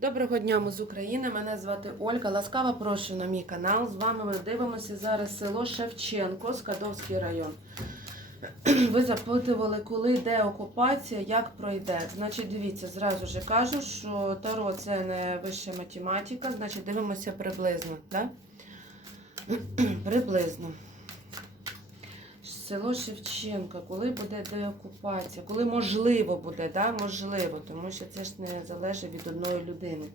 Доброго дня, ми з України. Мене звати Ольга. Ласкаво прошу на мій канал. З вами ми дивимося зараз село Шевченко, Скадовський район. Ви запитували, коли йде окупація, як пройде. Значить, дивіться, зразу ж кажу, що Таро це не вища математика, значить дивимося приблизно. Да? приблизно. Село Шевченка, коли буде деокупація, коли можливо буде, да? можливо, тому що це ж не залежить від одної людини.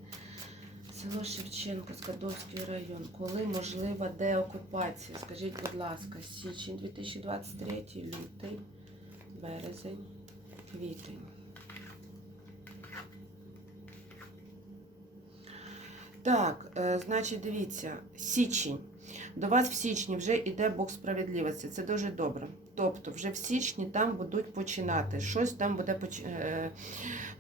Село Шевченко, Скадовський район. Коли можлива деокупація? Скажіть, будь ласка, січень 2023, лютий, березень, квітень. Так, е, значить, дивіться, січень. До вас в січні вже йде Бог справедливості. Це дуже добре. Тобто, вже в січні там будуть починати. Щось там буде поч... е,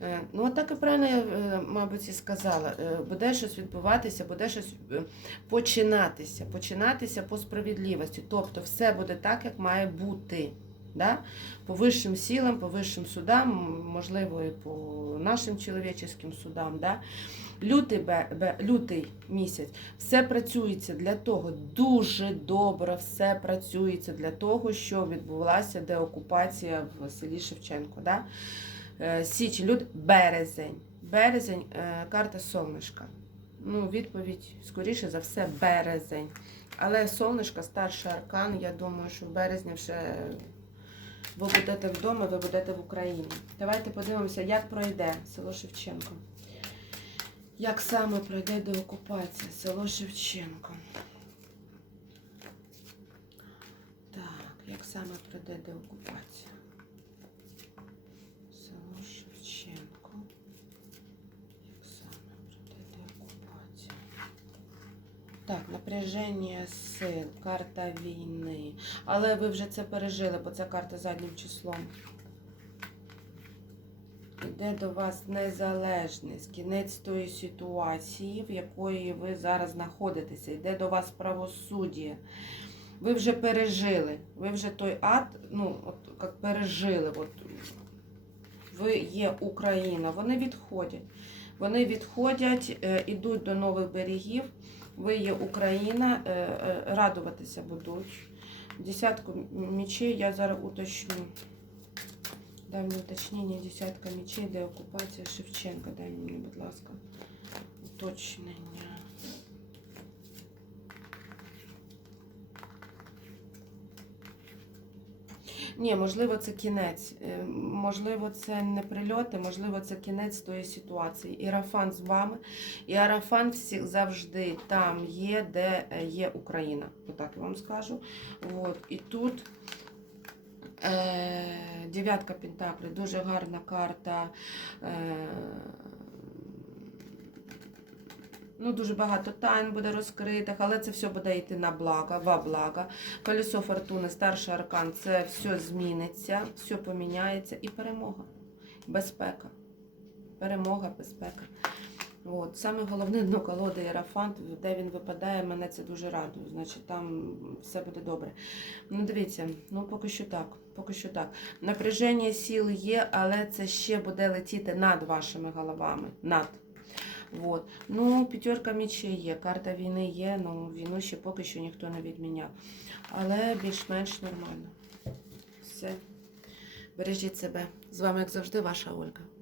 е, Ну, так і правильно я, е, мабуть, і сказала. Е, Буде щось відбуватися, буде щось е, починатися. Починатися по справедливості. Тобто, все буде так, як має бути. Да? По вищим силам, по вищим судам, можливо, і по нашим чоловічим судам. Да? Лютий, бе, лютий місяць все працюється для того, дуже добре все працюється для того, щоб відбулася деокупація в селі Шевченко. Да? Е, Січень, люд, березень. Березень, е, карта сонечка. Ну, відповідь, скоріше за все, березень. Але сонечка, старший аркан, я думаю, що в березні вже ви будете вдома, ви будете в Україні. Давайте подивимося, як пройде село Шевченко. Як саме пройде деокупація село Шевченко? Так, як саме пройде деокупація? Село Шевченко. Як саме пройде деокупація? Так, напряження сил, карта війни. Але ви вже це пережили, бо це карта заднім числом. Іде до вас незалежність, кінець тої ситуації, в якої ви зараз знаходитеся. Йде до вас правосуддя. Ви вже пережили. Ви вже той ад, ну, от як пережили. От, ви є Україна. Вони відходять. Вони відходять, е, ідуть до нових берегів. Ви є Україна, е, е, радуватися будуть. Десятку мечей я зараз уточню. Дай мені уточнення, десятка мечей, де окупація Шевченка. Дай мені, будь ласка, уточнення. Ні, можливо, це кінець. Е, Можливо, це не прильоти, можливо, це кінець тої ситуації. Ірафан з вами. І Арафан всі завжди там є, де е, є Україна. Отак я вам скажу. От. І тут. Е, Дев'ятка Пентаклів, дуже гарна карта. Ну, Дуже багато тайн буде розкритих, але це все буде йти на благо, во благо. Колесо фортуни, старший аркан, це все зміниться, все поміняється і перемога. Безпека. Перемога, безпека. От. Саме головне дно колоди Єрафант, де він випадає, мене це дуже радує. Значить, там все буде добре. Ну, дивіться, ну поки що так. Поки що так. Напряження сіл є, але це ще буде летіти над вашими головами. Над. От. Ну, п'ятерка мечей є, карта війни є, ну війну ще поки що ніхто не відміняв. Але більш-менш нормально. Все. Бережіть себе. З вами, як завжди, ваша Ольга.